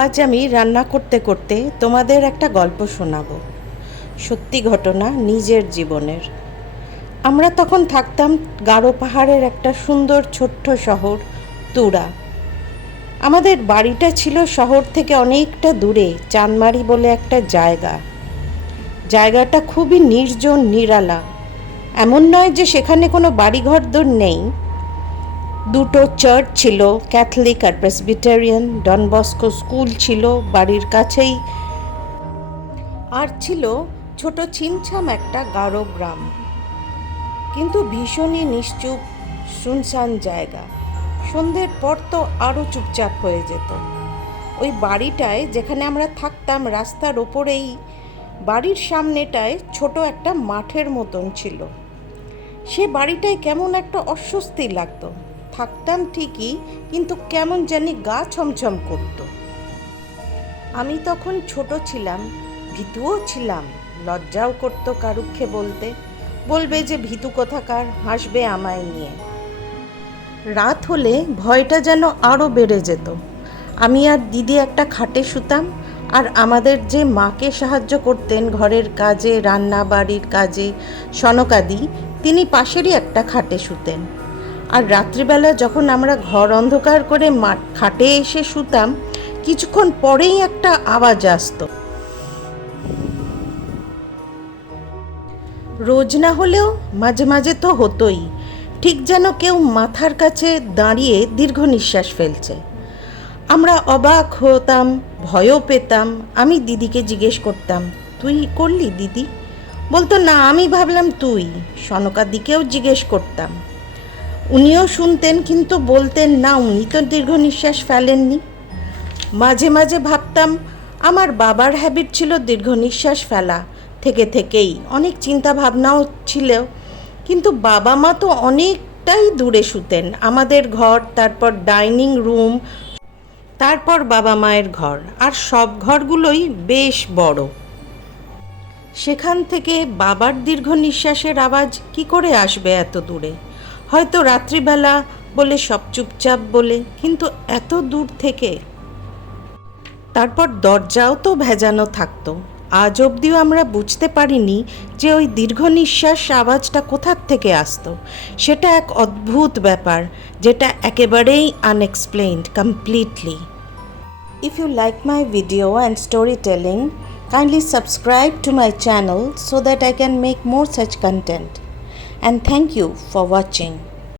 আজ আমি রান্না করতে করতে তোমাদের একটা গল্প শোনাবো। সত্যি ঘটনা, নিজের জীবনের। আমরা তখন থাকতাম গারো পাহাড়ের একটা সুন্দর ছোট্ট শহর তুরা। আমাদের বাড়িটা ছিল শহর থেকে অনেকটা দূরে, চাঁদমারি বলে একটা জায়গাটা খুবই নির্জন নিরালা। এমন নয় যে সেখানে কোনো বাড়িঘরদোর নেই। দুটো চার্চ ছিল, ক্যাথলিক আর প্রেসবিটেরিয়ান। ডন বস্কো স্কুল ছিল বাড়ির কাছেই, আর ছিল ছোট ছিমছাম একটা গারো গ্রাম, কিন্তু ভীষণই নিশ্চুপ, শুনশান জায়গা। সন্ধ্যের পর তো আরও চুপচাপ হয়ে যেত। ওই বাড়িটায় যেখানে আমরা থাকতাম, রাস্তার ওপরেই বাড়ির সামনেটায় ছোট একটা মাঠের মতন ছিল। সে বাড়িটায় কেমন একটা অস্বস্তি লাগতো। থাকতাম ঠিকই, কিন্তু কেমন জানি গা ছমছম করত। আমি তখন ছোট ছিলাম, ভীতুও ছিলাম, লজ্জাও করতো কারুক্ষে বলতে। বলবে যে ভীতু কোথাকার, হাসবে আমায় নিয়ে। রাত হলে ভয়টা যেন আরও বেড়ে যেত। আমি আর দিদি একটা খাটে শুতাম, আর আমাদের যে মাকে সাহায্য করতেন ঘরের কাজে, রান্না বাড়ির কাজে, সনকাদি, তিনি পাশেরই একটা খাটে শুতেন। আর রাত্রিবেলা যখন আমরা ঘর অন্ধকার করে খাটে এসে শুতাম, কিছুক্ষণ পরেই একটা আওয়াজ আসতো। রোজ না হলেও মাঝে মাঝে তো হতোই, ঠিক যেন কেউ মাথার কাছে দাঁড়িয়ে দীর্ঘ নিঃশ্বাস ফেলছে। আমরা অবাক হতাম, ভয়ও পেতাম। আমি দিদিকে জিজ্ঞেস করতাম, তুই করলি দিদি? বলতো না, আমি ভাবলাম তুই। সনকার দিকেও জিজ্ঞেস করতাম, উনিও শুনতেন, কিন্তু বলতেন না, উনি তো দীর্ঘ নিঃশ্বাস ফেলেননি। মাঝে মাঝে ভাবতাম আমার বাবার হ্যাবিট ছিল দীর্ঘ নিঃশ্বাস ফেলা, থেকেই অনেক চিন্তা ভাবনাও ছিল। কিন্তু বাবা মা তো অনেকটাই দূরে শুতেন। আমাদের ঘর, তারপর ডাইনিং রুম, তারপর বাবা মায়ের ঘর, আর সব ঘরগুলোই বেশ বড়। সেখান থেকে বাবার দীর্ঘ নিঃশ্বাসের আওয়াজ কি করে আসবে এত দূরে? হয়তো রাত্রিবেলা বলে, সব চুপচাপ বলে, কিন্তু এত দূর থেকে। তারপর দরজাও তো ভেজানো থাকতো। আজ অবধিও আমরা বুঝতে পারিনি যে ওই দীর্ঘ নিঃশ্বাস আওয়াজটা কোথার থেকে আসতো। সেটা এক অদ্ভুত ব্যাপার, যেটা একেবারেই unexplained completely. If you like my video and storytelling, kindly subscribe to my channel so that I can make more such content. And thank you for watching.